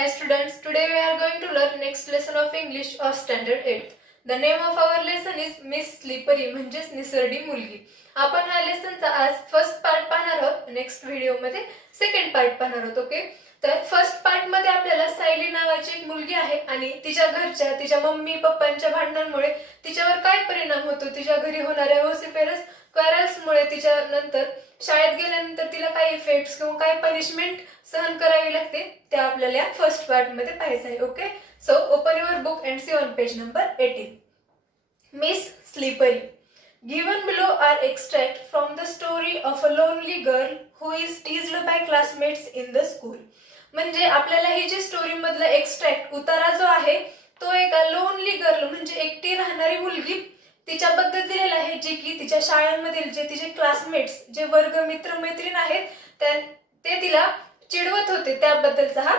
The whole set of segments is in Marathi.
Hi students, today we are going to learn next lesson of English of Standard 8. The name of our lesson is Miss Slippery म्हणजेच निसरडी मुलगी. आपण हा लेसनचा आज फर्स्ट पार्ट पाहणार आहोत. नेक्स्ट व्हिडिओ मध्ये सेकंड पार्ट पाहणार आहोत. ओके, तर फर्स्ट पार्ट मध्ये आपल्याला सायली नावाची एक मुलगी आहे आणि तिच्या घरच्या तिच्या मम्मी पप्पांच्या भांडणांमुळे तिच्यावर काय परिणाम होतो, तिच्या घरी होणाऱ्या व्होसिफेरस क्वारल्समुळे तिच्या नंतर शाळेत गेल्यानंतर तिला काय इफेक्ट्स किंवा काय पनिशमेंट सहन करावी लागते ते आपल्याला फर्स्ट पार्ट मध्ये पाहायचं आहे. Okay, so open your book and see on page number 18. Miss slippery. Given below are extract from the story of a lonely girl who is teased by classmates in the school. म्हणजे आपल्याला ही जी स्टोरी मधला एक्स्ट्रॅक्ट उतारा जो आहे तो एका लोनली गर्ल म्हणजे एकटी राहणारी मुलगी तिच्याबद्दल दिलेला आहे, जे की तिच्या शाळेमधील जे तिचे क्लासमेट्स जे वर्ग मित्र मैत्रीण आहेत ते तिला चिडवत होते त्याबद्दलचा हा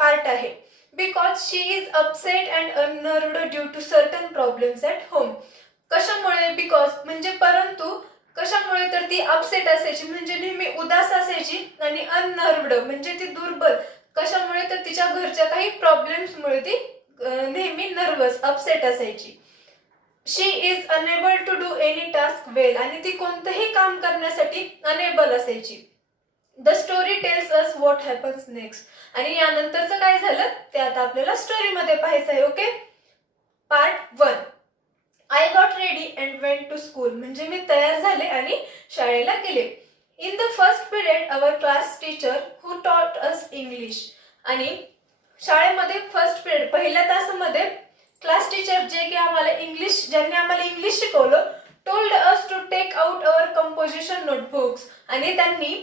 पार्ट आहे. Because she is upset and unnerved due to certain problems at home. कशामुळे? बिकॉज म्हणजे परंतु कशामुळे तर ती अपसेट असायची म्हणजे नेहमी उदास असायची आणि अननर्व्ड म्हणजे ती दुर्बल. कशामुळे तर तिच्या घरच्या काही प्रॉब्लेम्समुळे ती नेहमी नर्वस अपसेट असायची. She is unable to do any task well आणि ती कोणतंही काम करण्यासाठी अनेबल असायची. The story tells us what happens next. आणि यानंतरचं काय झालं ते आता आपल्याला स्टोरीमध्ये पाहायचं आहे. Okay, part 1. I got ready and went to school. म्हणजे मी तयार झाले आणि शाळेला गेले. In the first period our class teacher who taught us English. आणि शाळेमध्ये फर्स्ट पिरियड पहिल्या तासामध्ये क्लास टीचर जे की आम्हाला ज्यांनी आम्हाला इंग्लिश शिकवलं told us to take out our composition notebooks. आणि त्यांनी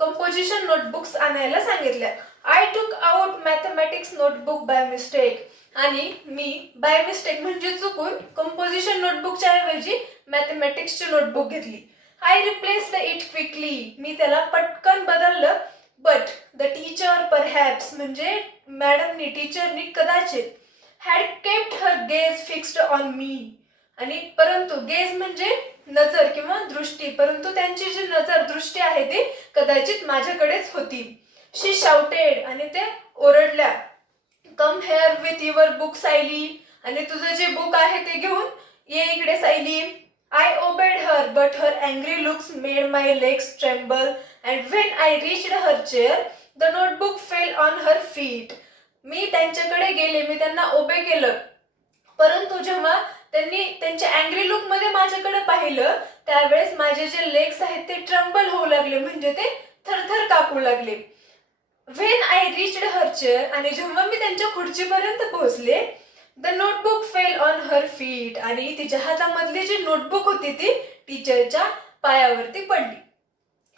कंपोजिशन नोटबुक्स आणायला सांगितल्या. I took out mathematics notebook by mistake. आणि मी बाय मिस्टेक म्हणजे चुकून कंपोजिशन नोटबुकच्या ऐवजी मॅथमॅटिक्सची नोटबुक घेतली. I replaced it quickly. मी त्याला पटकन बदललं. बट द टीचर परहॅप्स म्हणजे मॅडमनी टीचरनी कदाचित had kept her gauge fixed on me. आणि परंतु गेज म्हणजे नजर किंवा दृष्टी, परंतु त्यांची जी नजर दृष्टी आहे ती कदाचित माझ्याकडेच होती. शी शाउटेड आणि ते ओरडल्या. Come here with your book Sayali. आणि तुझं जे बुक आहे ते घेऊन ये इकडे Sayali. I obeyed her but her angry looks made my legs tremble and when I reached her chair the notebook fell on her feet. मी त्यांच्याकडे गेले, मी त्यांना ओबे केलं, परंतु जेव्हा त्यांनी त्यांच्या अँग्री लुक मध्ये माझ्याकडे पाहिलं त्यावेळेस माझे जे लेग्स आहेत ते ट्रम्बल होऊ लागले म्हणजे ते थरथर कापू लागले. When I reached her chair आणि जेव्हा मी त्यांच्या खुर्चीपर्यंत पोहोचले the notebook fell on her feet. आणि तिच्या हातामधली जी नोटबुक होती ती टीचरच्या पायावरती पडली.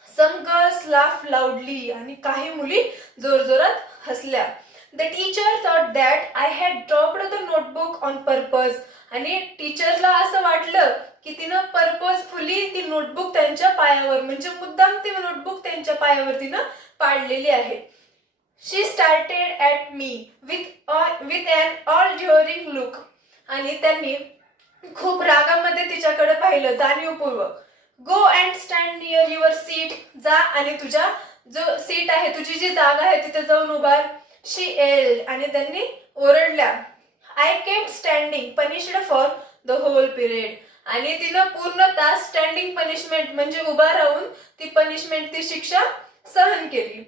Some girls laugh loudly. आणि काही मुली जोरजोरात हसल्या. The teacher thought that I had dropped the notebook on purpose. आणि टीचरला असं वाटलं की तिनं पर्पजफुली ती नोटबुक त्यांच्या पायावर म्हणजे मुद्दाम ती नोटबुक त्यांच्या पायावर तिनं पाडलेली आहे. She started at me with an all during look. आणि त्यांनी खूप रागामध्ये तिच्याकडे पाहिलं जाणीवपूर्वक. Go and stand near your seat. जा आणि तुझ्या जो सीट आहे तुझी जी जागा आहे तिथे जाऊन उभा. शी एल्ड आणि त्यांनी ओरडल्या. I kept standing punished for the whole period. आणि तिनं पूर्ण तास स्टँडिंग पनिशमेंट म्हणजे उभा राहून ती पनिशमेंट ती शिक्षा सहन केली.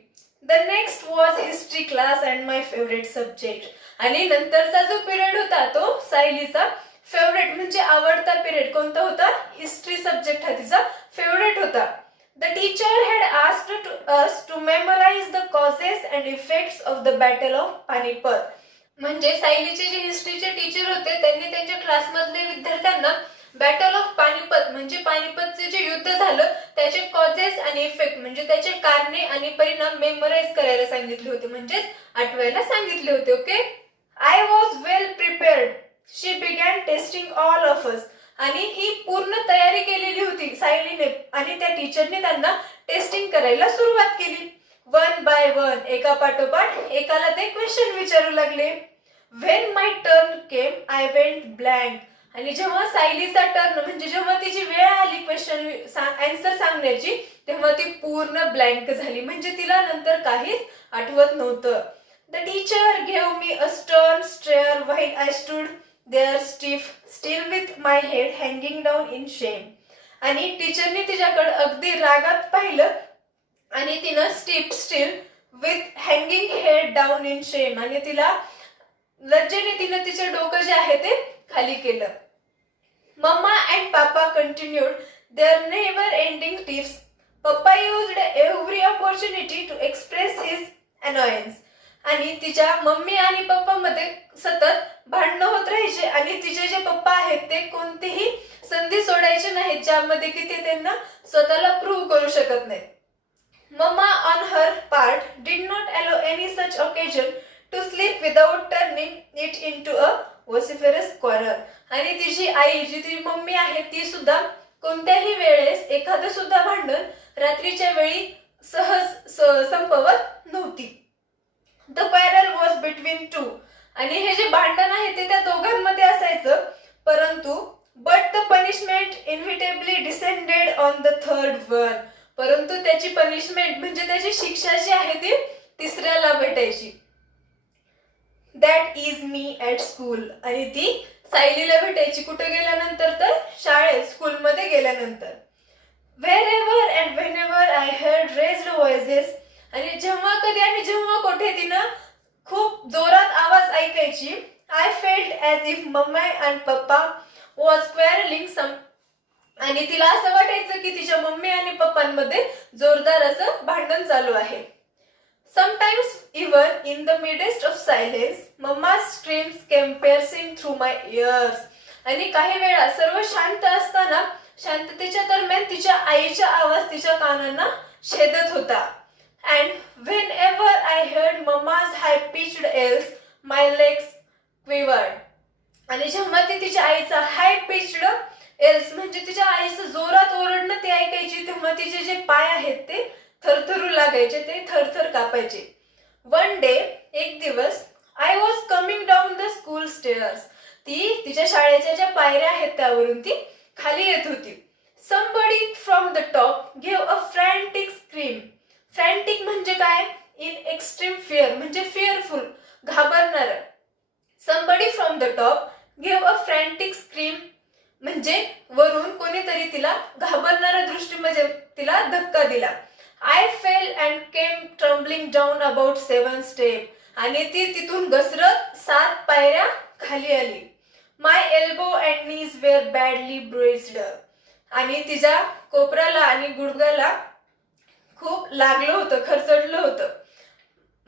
The next was history class and my favourite subject. आणि नंतरचा जो पिरियड होता तो सायलीचा फेवरेट म्हणजे आवडता पिरियड कोणता होता? हिस्ट्री सब्जेक्ट हा तिचा फेवरेट होता. The teacher had asked us to memorise the causes and effects of the battle of Panipat. म्हणजे सायलीचे जे हिस्ट्रीचे टीचर होते त्यांनी त्यांच्या क्लासमधले विद्यार्थ्यांना बॅटल ऑफ पानिपत म्हणजे पानिपतचे जे युद्ध झालं त्याचे कॉजेस आणि इफेक्ट म्हणजे त्याचे कारणे आणि परिणाम मेमोराइज करायला सांगितले होते म्हणजेच आठवायला सांगितले होते. Okay, I was well prepared. She begin testing all of us. आणि ही पूर्ण तयारी केलेली होती सायलीने आणि त्या टीचरने त्यांना टेस्टिंग करायला सुरुवात केली. वन बाय वन एका पाठोपाठ एकाला ते क्वेश्चन विचारू लागले. When my turn came I went blank. आणि जेव्हा सायलीचा टर्न म्हणजे जेव्हा तिची वेळ आली क्वेश्चन आन्सर सांगण्याची तेव्हा ती पूर्ण ब्लँक झाली म्हणजे तिला नंतर काहीच आठवत नव्हतं. The teacher gave me a stern stare while I stood there stiff, still with my head hanging down in shame. आणि टीचरने तिच्याकडे अगदी रागात पाहिलं आणि तिनं still with hanging head down in शेम, आणि तिला लज्जेने तिनं तिचं डोकं जे आहे ते खाली केलं. Mamma and papa continued their never ending tips. Papa used every opportunity to express his annoyance. आणि तिच्या मम्मी आणि पप्पा मध्ये सतत भांडणं होत राहायचे आणि तिचे जे पप्पा आहेत ते कोणतीही संधी सोडायचे नाहीत ज्यामध्ये की ते त्यांना स्वतःला प्रूव्ह करू शकत नाहीत. Mamma on her part did not allow any such occasion to sleep without turning it into a vociferous quarrel. आणि तिची आई जी ती मम्मी आहे ती सुद्धा कोणत्याही वेळेस एखादं सुद्धा भांडण रात्रीच्या वेळी सहज संपवत नव्हती. The quarrel was between two. आणि हे जे भांडण आहे ते त्या दोघांमध्ये असायचं, परंतु but the punishment inevitably descended on the third one. परंतु त्याची पनिशमेंट म्हणजे त्याची शिक्षा जी आहे ती तिसऱ्याला भेटायची. That is me at school. आणि ती सायलीला भेटायची कुठे गेल्यानंतर, तर शाळेत स्कूलमध्ये गेल्यानंतर. Wherever and whenever I heard raised voices. आणि जेव्हा कधी आणि जेव्हा कुठे तिनं खूप जोरात आवाज ऐकायची, I felt as if mamma and papa was quarrelling some. आणि तिला असं वाटायचं की तिच्या मम्मी आणि पप्पांमध्ये जोरदार असं भांडण चालू आहे. Sometimes even in the midst of silence mamma screams came piercing through my ears. आणि काही वेळा सर्व शांत असताना शांततेच्या दरम्यान तिच्या आईचा आवाज तिच्या कानांना छेदत होता. And whenever I heard Mama's high-pitched yells, my legs quivered. आणि जेव्हा ती तिच्या आईचा हाय पिच्ड एल्स म्हणजे तिच्या आईचं जोरात ओरडणं ती ऐकायची, तेव्हा तिचे जे पाय आहेत ते थरथरू लागायचे, ते थरथर कापायचे. वन डे, एक दिवस, I was coming down the school stairs. ती तिच्या शाळेच्या ज्या पायऱ्या आहेत त्यावरून ती खाली येत होती. Somebody from the top give a frantic scream. Frantic म्हणजे काय? इन एक्स्ट्रीम फिअर म्हणजे फिअरफुल, घाबरणार. Somebody from the top give a frantic scream म्हणजे वरून कोणीतरी तिला घाबरणाऱ्या दृष्टीमध्ये तिला धक्का दिला. I fell and came tumbling down about 7 step. आणि ती तिथून घसरत 7 पायऱ्या खाली आली. My elbow and knees were badly bruised. आणि तिच्या कोपऱ्याला आणि गुडघ्याला खूप लागलं होतं, खरचटलं होतं.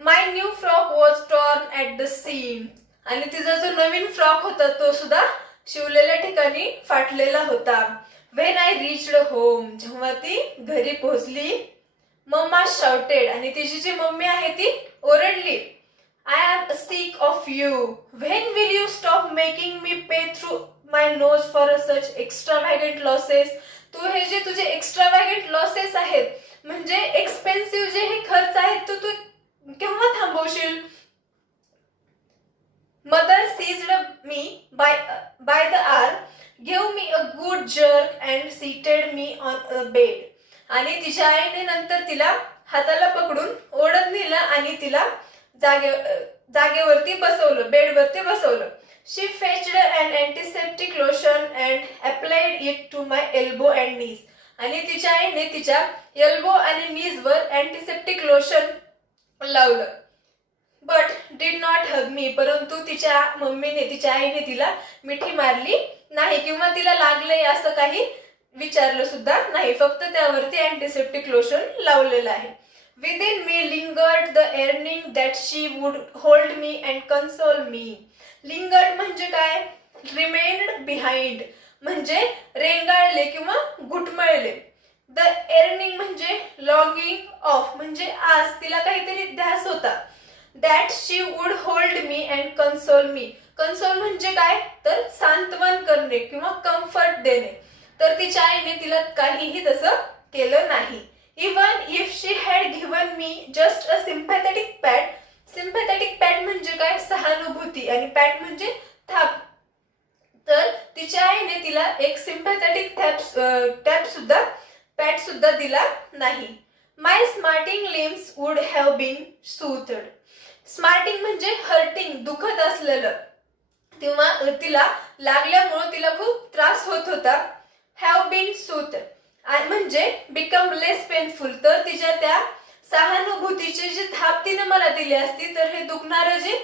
My new frock was torn at the seam. आणि तिचा जो नवीन फ्रॉक होता तो सुद्धा शिवलेल्या ठिकाणी फाटलेला होता. When I reached home. जेव्हा ती घरी पोहोचली, मम्मा शाउटेड. आणि तिची जी मम्मी आहे ती ओरडली, I am sick of you. When will you stop making me pay through my nose for such extravagant losses. तू हे जे तुझे एक्स्ट्राव्हॅगंट लॉसेस आहेत म्हणजे एक्सपेन्सिव्ह जे हे खर्च आहेत तू केव्हा थांबवशील. Mother seized me by the arm, give me a good jerk and seated me on a bed. आणि तिच्या आईने नंतर तिला हाताला पकडून ओढत नेलं आणि तिला जागेवरती बसवलं, बेडवरती बसवलं. She fetched an antiseptic lotion and applied it to my elbow and knees. आणि तिच्या आईने तिच्या एल्बो आणि नीजवर अँटीसेप्टिक लोशन लावलं. But did not hug me. परंतु तिच्या मम्मीने, तिच्या आईने तिला मिठी मारली नाही किंवा तिला लागलंय असं काही विचारलं सुद्धा नाही, फक्त त्यावरती अँटीसेप्टिक लोशन लावलेलं आहे. Within me lingered the yearning that she would hold me and console me. Lingered म्हणजे काय? रिमेन्ड बिहाइंड म्हणजे रेंगाळले किंवा घुटमळले. द yearning म्हणजे लॉंगिंग ऑफ म्हणजे आज तिला काहीतरी ध्यास होता. That she would hold me and console me. Console म्हणजे काय? तर सांत्वन करणे किंवा कम्फर्ट देणे. तर तिच्या आईने तिला काहीही तसं केलं नाही. Even if she had given me just a sympathetic pat. Sympathetic pat म्हणजे काय? सहानुभूती. आणि पॅट म्हणजे थाप. तर तिच्या आईने तिला एक सिम्पॅथेटिक पॅट सुद्धा दिला नाही. My smarting limbs would have been soothed. Smarting म्हणजे हर्टिंग, दुखत असलेलं, तेव्हा तिला लागल्यामुळे तिला खूप त्रास होत होता. हॅव बीन सूथ म्हणजे बिकम लेस पेनफुल, तर तिच्या त्या सहानुभूतीची जी थाप तिने मला दिली असती तर हे दुखणारं जे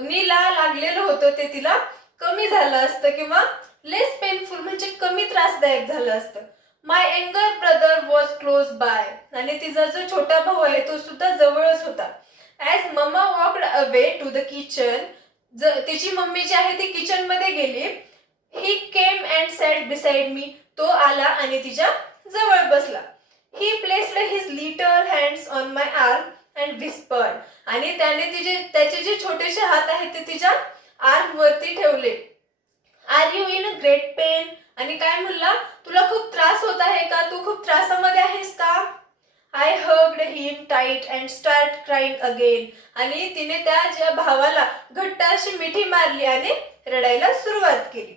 नीला लागलेलं होतं ते तिला कमी झालं असतं किंवा लेस पेनफुल म्हणजे कमी त्रासदायक झालं असतं. My younger brother was close by, आणि तिचा जो छोटा भाऊ आहे तो सुद्धा जवळच होता. As mamma walked away to the kitchen, तिची मम्मी जी आहे ती किचन मध्ये गेली. ही came and Sat beside me, तो आला आणि तिच्या जवळ बसला. ही placed his little hands on my arm and whispered, आणि त्याने त्याचे जे छोटेसे हात आहेत ते तिच्या आर्म वरती ठेवले. Are you in great pain, आणि काय म्हणला, तुला खूप त्रास होत आहे का, तू खूप त्रासामध्ये आहेस का. I hugged him tight and start crying again, आणि तिने त्या भावाला घट्ट अशी मिठी मारली आणि रडायला सुरुवात केली.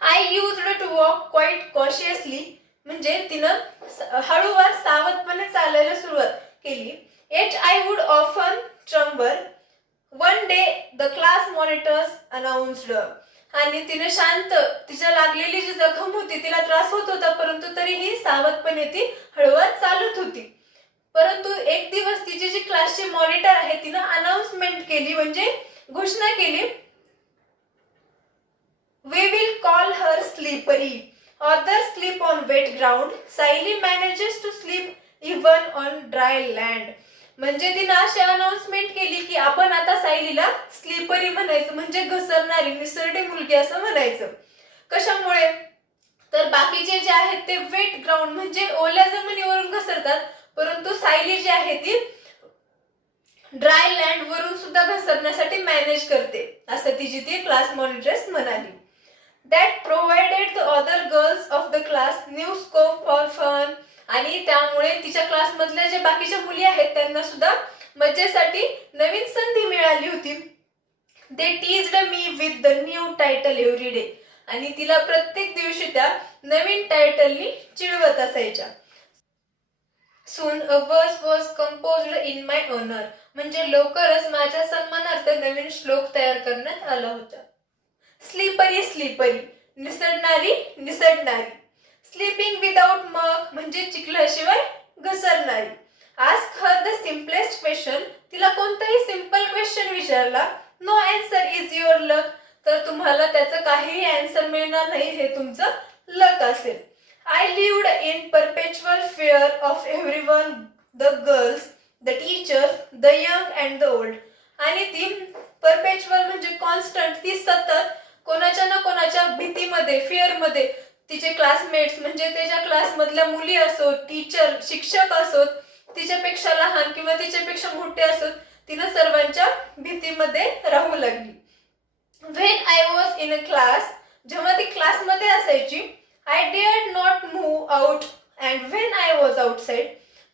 I used to walk quite cautiously, म्हणजे तिनं हळूवार सावधपणे चालायला सुरुवात केली. Yet I would often tremble. One day the class monitors announced, आणि तिने शांत, तिच्या लागलेली जी जखम होती तिला त्रास होत होता परंतु तरीही सावधपणे ती हळूवार चालत होती. परंतु एक दिवस तिची जी क्लासची मॉनिटर आहे तिनं अनाउन्समेंट केली, म्हणजे घोषणा केली. We will call her slippery. Others sleep on wet ground. Siley manages to sleep even on dry land. म्हणजे तिनं अशी अनाउन्समेंट केली की आपण आता सायलीला स्लीपरी म्हणायचं, म्हणजे घसरणारी, निसरडी मुलगी असं म्हणायचं. कशामुळे, तर बाकीचे जे आहेत ते वेट ग्राउंड म्हणजे ओल्या जमिनीवरून घसरतात, परंतु सायली जी आहे ती ड्राय लँड वरून सुद्धा घसरण्यासाठी मॅनेज करते, असं तिची ती क्लास मॉनिटर्स म्हणाली. That provided the other girls of the class new scope for fun, आणि त्यामुळे तिच्या क्लासमधल्या जे बाकीच्या मुली आहेत त्यांना सुद्धा मजेसाठी नवीन संधी मिळाली होती. They teased me with the new title every day, आणि तिला प्रत्येक दिवशी त्या नवीन टायटलनी चिडवत असायच्या. Soon a verse was composed in my honor, म्हणजे लवकरच माझ्या सन्मानार्थ नवीन श्लोक तयार करण्यात आला होता. स्लीपरी स्लीपरी, निसरणारी निसरणारी. स्लीपिंग विदाउट मग, म्हणजे चिखलाशिवाय घसरणारी. Ask her the simplest question, तिला कोणताही सिंपल क्वेश्चन विचारला. No answer is your luck, तर तुम्हाला त्याचं काहीही आन्सर मिळणार नाही, हे तुमचं लक असेल. I lived in परपेच्युअल fear of everyone, the girls, the teachers, the young and the old, आणि ती परपेच्युअल म्हणजे कॉन्स्टंट, ती सतत कोणाच्या ना कोणाच्या भीतीमध्ये, फिअरमध्ये, तिचे क्लासमेट्स म्हणजे त्याच्या क्लासमधल्या मुली असोत, टीचर, शिक्षक असोत, तिच्यापेक्षा लहान किंवा तिच्यापेक्षा मोठे असोत, तिनं सर्वांच्या भीतीमध्ये राहू लागली. When I was in a class, जेव्हा ती क्लासमध्ये असायची. I dared not move out and when I was outside,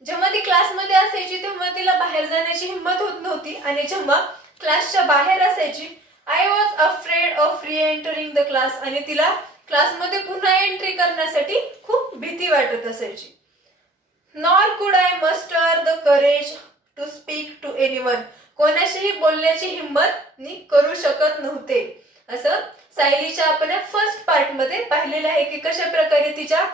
जेव्हा ती क्लासमध्ये असायची तेव्हा तिला बाहेर जाण्याची हिंमत होत नव्हती, आणि जेव्हा क्लासच्या बाहेर असायची. आय वॉज अफ्रेड ऑफ री एंटरिंग द क्लास, आणि तिला क्लासमध्ये पुन्हा एंट्री करण्यासाठी खूप भीती वाटत असायची. Nor could I muster the courage to speak to anyone, कोणाशीही बोलण्याची हिंमत मी करू शकत नव्हते. असं सायलीच्या आपण फर्स्ट पार्ट मध्ये पाहिलेलं आहे की कशा प्रकारे तिच्या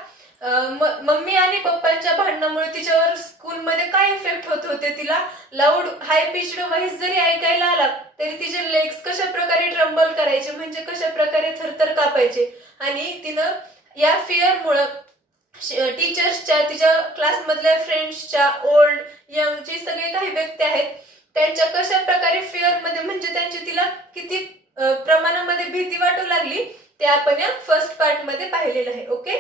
मम्मी आणि पप्पांच्या भांडणामुळे तिच्यावर स्कूलमध्ये काय इफेक्ट होत होते. तिला लाऊड हाय पिच्ड व्हॉइस जरी ऐकायला आला तरी तिचे लेग्स कशा प्रकारे ट्रम्बल करायचे, म्हणजे कशा प्रकारे थरथर कापायचे, आणि तिनं या फिअरमुळं टीचर्सच्या, तिच्या क्लासमधल्या फ्रेंड्सच्या, ओल्ड यंग जे सगळे काही व्यक्ती आहेत त्यांच्या कशा प्रकारे फिअरमध्ये, म्हणजे त्यांची तिला किती प्रमाणामध्ये भीती वाटू लागली, ते आपण या फर्स्ट पार्ट मध्ये पाहिलेलं आहे. ओके.